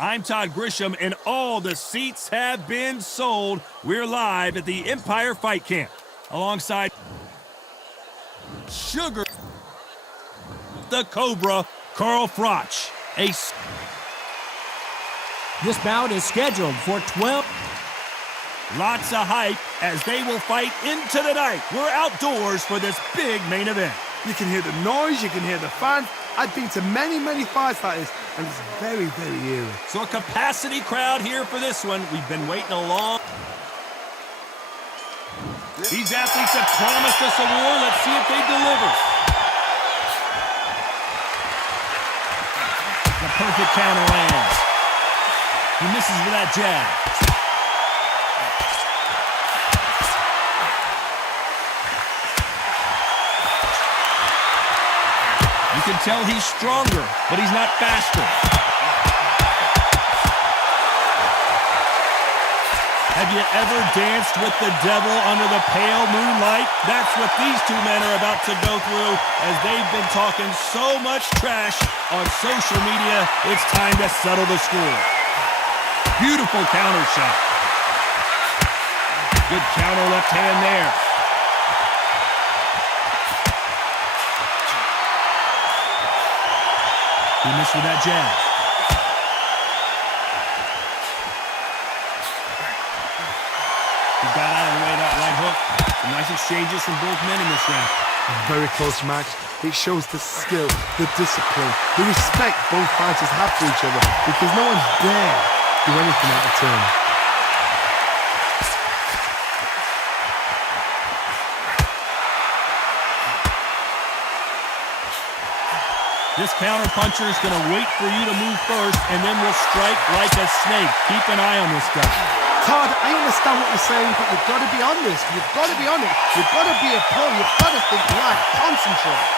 I'm Todd Grisham, and all the seats have been sold. We're live at the Empire Fight Camp, alongside Sugar, the Cobra, Carl Froch. This bout is scheduled for 12. Lots of hype as they will fight into the night. We're outdoors for this big main event. You can hear the noise, you can hear the fans. I've been to many fights like this, and it's very, very eerie. So a capacity crowd here for this one. We've been waiting a long... These athletes have promised us a war. Let's see if they deliver. The perfect counter lands. He misses with that jab. You can tell he's stronger, but he's not faster. Have you ever danced with the devil under the pale moonlight? That's what these two men are about to go through as they've been talking so much trash on social media. It's time to settle the score. Beautiful counter shot. Good counter left hand there. He missed with that jab. He got out of the way of that right hook. Some nice exchanges from both men in this round. A very close match. It shows the skill, the discipline, the respect both fighters have for each other, because no one dare do anything out of turn. This counter-puncher is going to wait for you to move first, and then will strike like a snake. Keep an eye on this guy. Todd, I understand what you're saying, but you've got to be honest. You've got to be honest. You've got to be a pro. You've got to think right. Concentrate.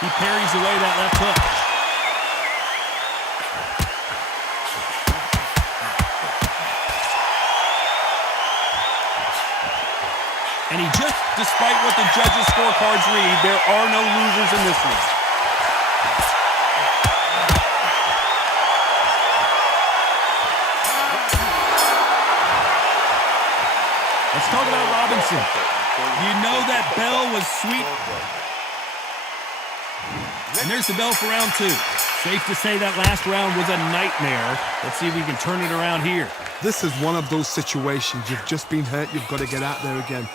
He parries away that left hook. And he just, despite what the judges' scorecards read, there are no losers in this one. Let's talk about Robinson. You know that bell was sweet. And there's the bell for round two. Safe to say that last round was a nightmare. Let's see if we can turn it around here. This is one of those situations. You've just been hurt. You've got to get out there again.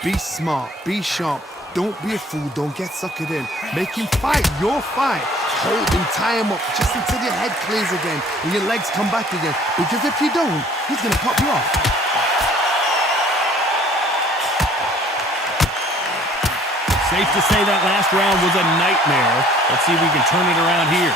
Be smart. Be sharp. Don't be a fool. Don't get suckered in. Make him fight your fight. Hold him, tie him up just until your head clears again and your legs come back again. Because if you don't, he's going to pop you off. Safe to say that last round was a nightmare. Let's see if we can turn it around here.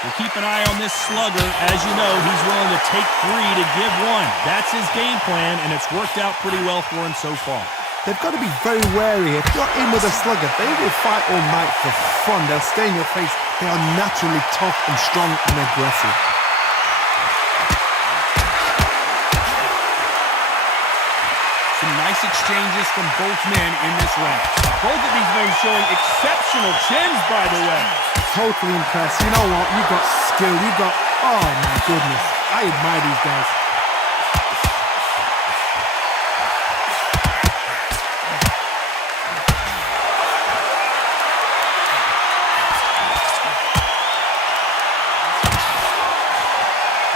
We'll keep an eye on this slugger. As you know, he's willing to take three to give one. That's his game plan, and it's worked out pretty well for him so far. They've got to be very wary. If you're in with a slugger, they will fight all night for fun. They'll stay in your face. They are naturally tough and strong and aggressive. Some nice exchanges from both men in this round. Both of these men showing exceptional chins, by the way. Totally impressed. You know what? You got skill. You got... Oh, my goodness. I admire these guys.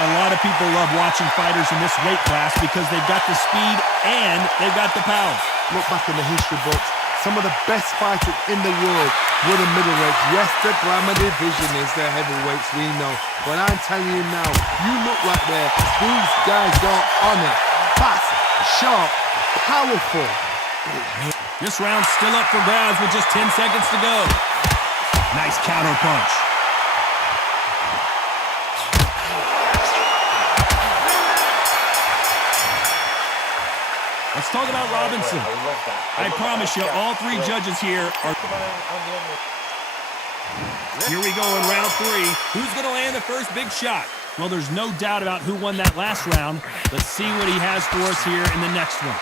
A lot of people love watching fighters in this weight class because they've got the speed and they've got the power. Look back in the history books. Some of the best fighters in the world were the middleweights. Yes, the glamour division is the heavyweights, we know. But I'm telling you now, you look right there. These guys are on it. Fast, sharp, powerful. This round's still up for grabs with just 10 seconds to go. Nice counter punch. Let's talk about Robinson. I promise you, all three judges here are... Here we go in round three. Who's going to land the first big shot? Well, there's no doubt about who won that last round. Let's see what he has for us here in the next one.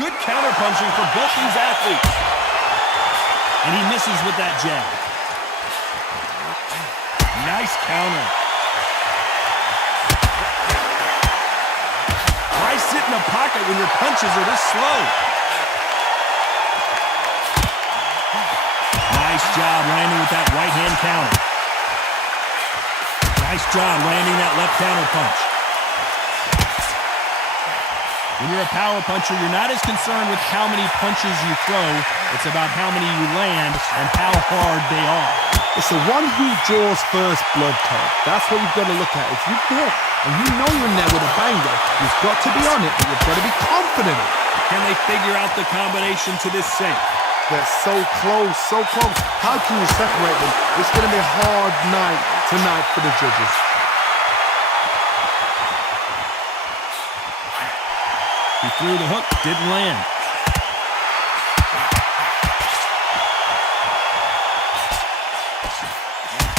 Good counter-punching for both these athletes. And he misses with that jab. Nice counter. Why sit in a pocket when your punches are this slow? Nice job landing with that right hand counter. Nice job landing that left counter punch. When you're a power puncher, you're not as concerned with how many punches you throw. It's about how many you land and how hard they are. It's the one who draws first blood card. That's what you've got to look at. If you hit and you know you're in there with a banger, you've got to be on it, but you've got to be confident. Can they figure out the combination to this safe? They're so close, so close. How can you separate them? It's going to be a hard night tonight for the judges. He threw the hook, didn't land.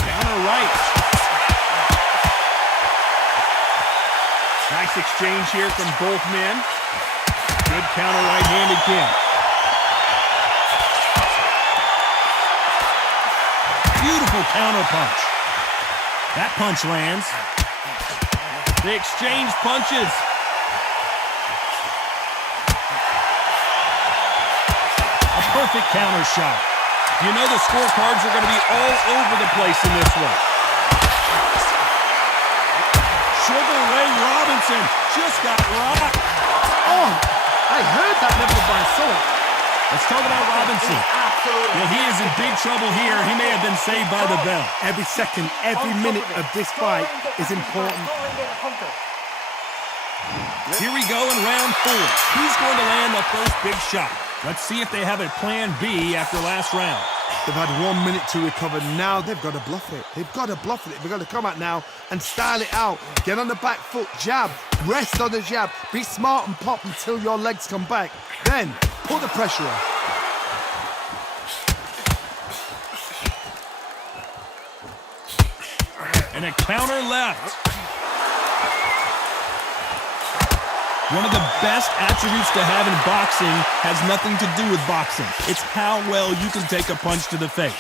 Counter right. Nice exchange here from both men. Good counter right-handed kick. Beautiful counter punch. That punch lands. They exchange punches. A perfect counter shot. You know the scorecards are going to be all over the place in this one. Sugar Ray Robinson just got rocked. Oh, I heard that never by soul. Let's talk about Robinson. Well, he is in big trouble here. He may have been saved by the bell. Every second, every minute of this fight is important. Here we go in round 4. Who's going to land the first big shot? Let's see if they have a plan B after last round. They've had 1 minute to recover. Now they've got to bluff it. They've got to bluff it. They've got to come out now and style it out. Get on the back foot, jab, rest on the jab. Be smart and pop until your legs come back. Then put the pressure on. And a counter left. One of the best attributes to have in boxing has nothing to do with boxing. It's how well you can take a punch to the face.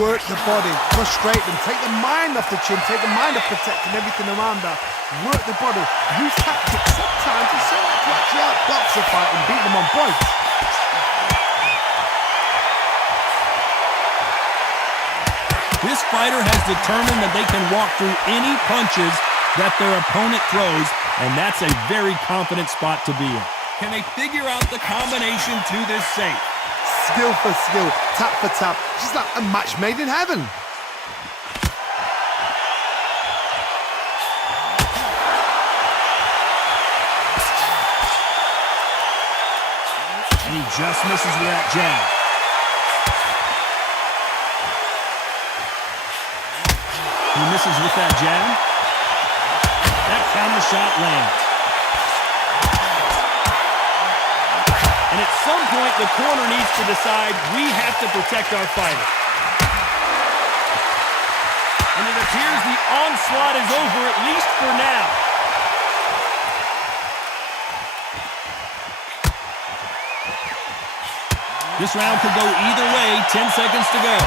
Work the body, frustrate them, take the mind off the chin, take the mind off protecting everything around that. Work the body, use tactics sometimes to sort of catch you out, box a fight and beat them on points. This fighter has determined that they can walk through any punches that their opponent throws, and that's a very confident spot to be in. Can they figure out the combination to this safe? Skill for skill, tap for tap, just like a match made in heaven. And he just misses with that jab. He misses with that jab. That counter shot lands. And at some point, the corner needs to decide we have to protect our fighter. And it appears the onslaught is over, at least for now. This round could go either way. 10 seconds to go.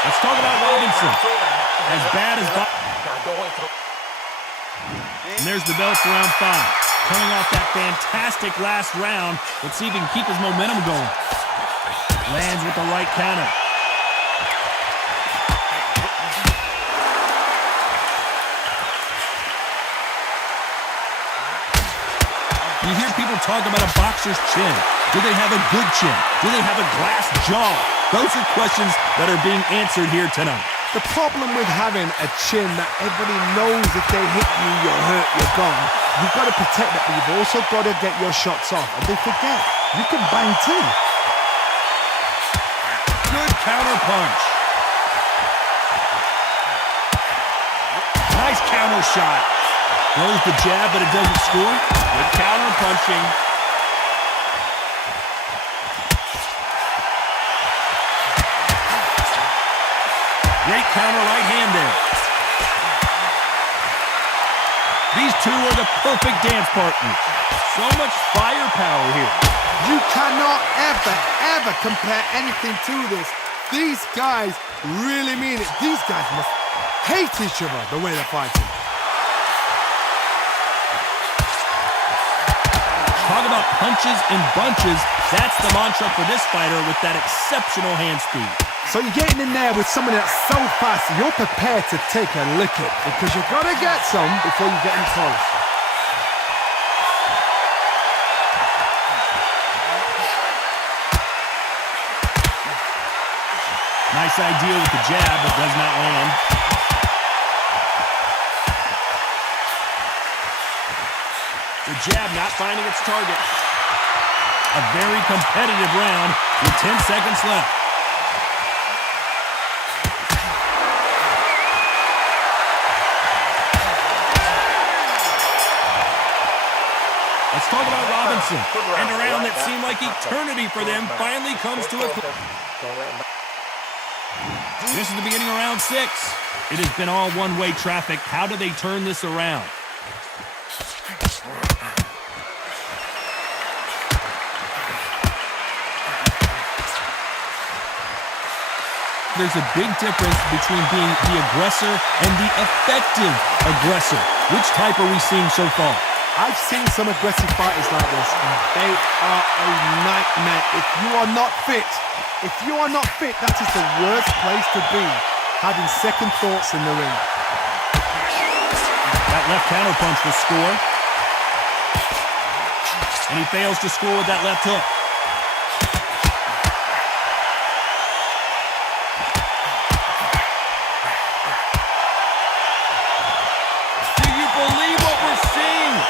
Let's talk about Robinson. As bad as... And there's the bell for round 5. Coming off that fantastic last round. Let's see if he can keep his momentum going. Lands with the right counter. You hear people talk about a boxer's chin. Do they have a good chin? Do they have a glass jaw? Those are questions that are being answered here tonight. The problem with having a chin that everybody knows if they hit you, you're hurt, you're gone. You've got to protect that, but you've also got to get your shots off. And they forget, you can bang too. Good counter punch. counter shot. Throws the jab, but it doesn't score. Good counter punching. Great counter right hand there. These two are the perfect dance partners. So much firepower here. You cannot ever compare anything to this. These guys really mean it. These guys must hate each other the way they're fighting. Talk about punches and bunches. That's the mantra for this fighter with that exceptional hand speed. So you're getting in there with someone that's so fast, you're prepared to take a licking because you've got to get some before you get in close. Nice idea with the jab, but does not land. The jab not finding its target. A very competitive round with 10 seconds left. Let's talk about Robinson. And a round that seemed like eternity for them finally comes to a close. This is the beginning of round 6. It has been all one-way traffic. How do they turn this around? There's a big difference between being the aggressor and the effective aggressor. Which type are we seeing so far? I've seen some aggressive fighters like this, and they are a nightmare. If you are not fit, that is the worst place to be, having second thoughts in the ring. That left counter punch will score. And he fails to score with that left hook. Do you believe what we're seeing?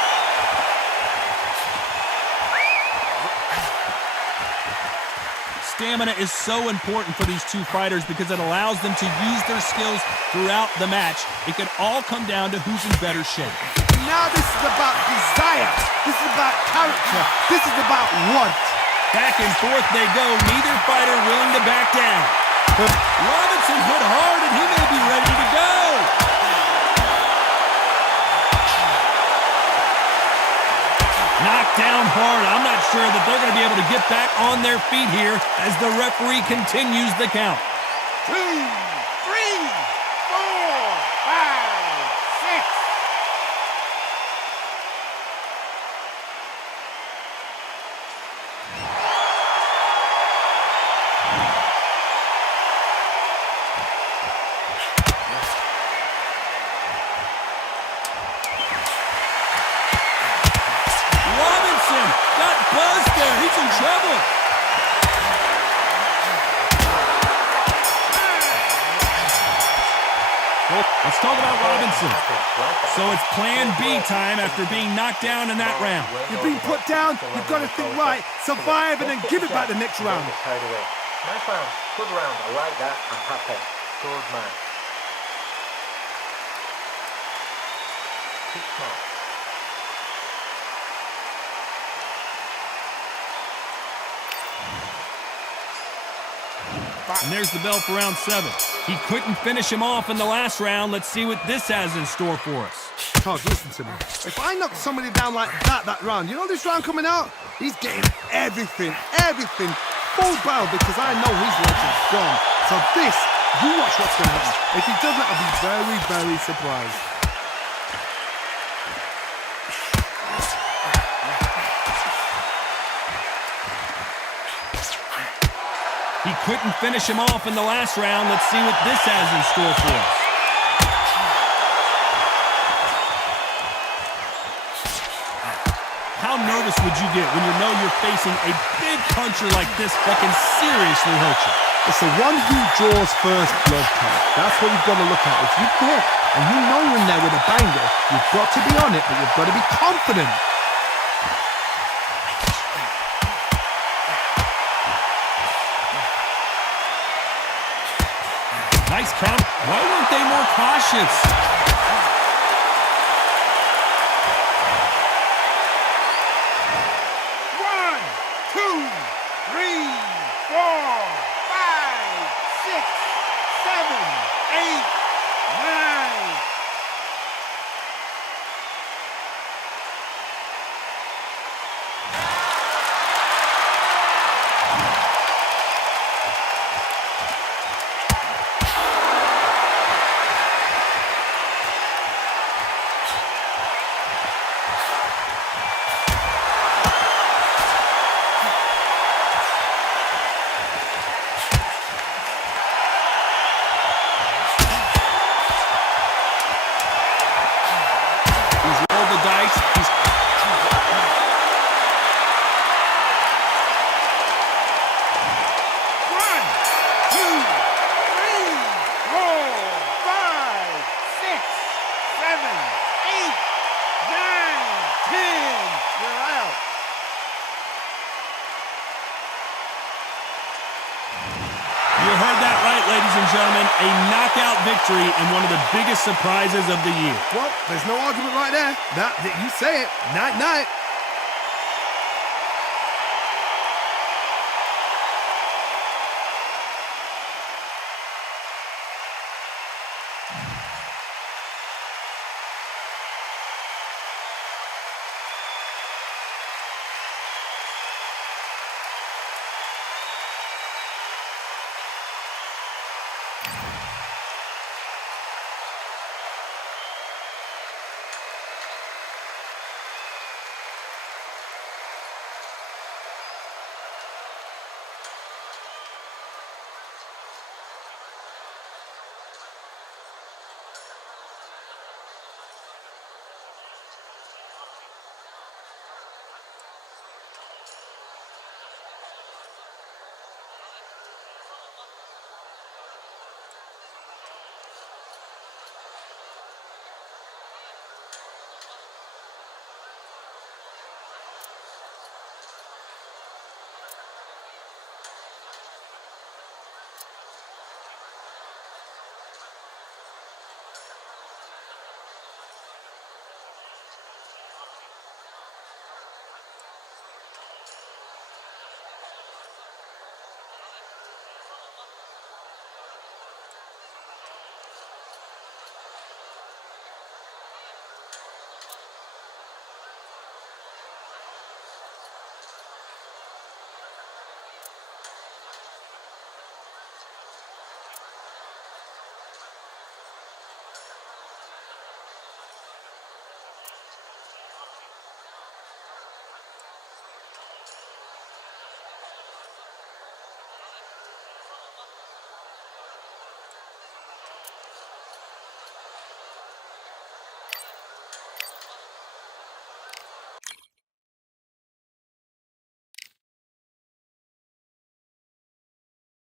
Stamina is so important for these two fighters because it allows them to use their skills throughout the match. It could all come down to who's in better shape. Now this is about desire. This is about character. This is about want. Back and forth they go, neither fighter willing to back down. Robinson hit hard and he may be ready to go. Knocked down hard. I'm not sure that they're going to be able to get back on their feet here as the referee continues the count. 2, 3, 4, 5, 6. Got buzzed there. He's in trouble. Let's talk about Robinson. So it's plan B time after being knocked down in that round. You're being put down. You've got to think right, survive, and then give it back the next round. Nice round. Good round. I like that. I'm happy. Good man. Keep smart. And there's the bell for round 7. He couldn't finish him off in the last round. Let's see what this has in store for us. Todd, listen to me. If I knock somebody down like that round, you know this round coming out? He's getting everything, full barrel, because I know his legs are gone. So this, you watch what's going to happen. If he doesn't, I'll be very, very surprised. He couldn't finish him off in the last round. Let's see what this has in store for us. How nervous would you get when you know you're facing a big puncher like this that can seriously hurt you? It's the one who draws first blood, Todd. That's what you've got to look at. If you're there and you know you're in there with a banger, you've got to be on it, but you've got to be confident. Nice count. Why weren't they more cautious? victory and one of the biggest surprises of the year. Well, there's no argument right there. You say it. Night-night.